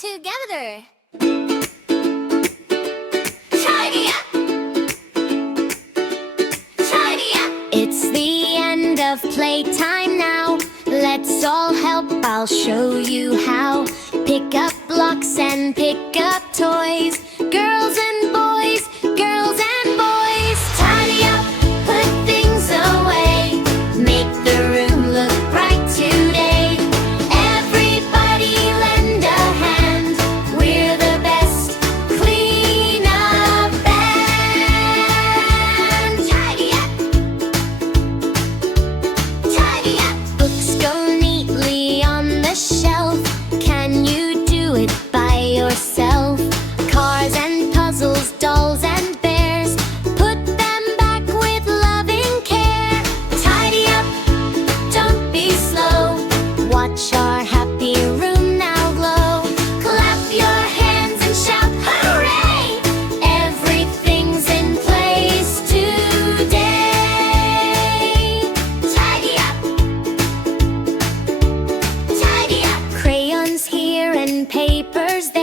together. Tidy up! Tidy up! It's the end of playtime now. Let's all help, I'll show you how. Pick up blocks and pick up toys. Girls and boys, girls and boys. Tidy up, put things away. Make the room look bright today. Everybody lend a hand. We're the best clean-up band. Tidy up. Tidy up. Books go neatly on the shelf. Can you do it by yourself? Cars and puzzles, dolls and bears. Put them back with loving care. Tidy up, don't be slow. Watch our happy room now glow. Clap your hands and shout hooray! Everything's in place today. Tidy up. Tidy up. Crayons here and papers there.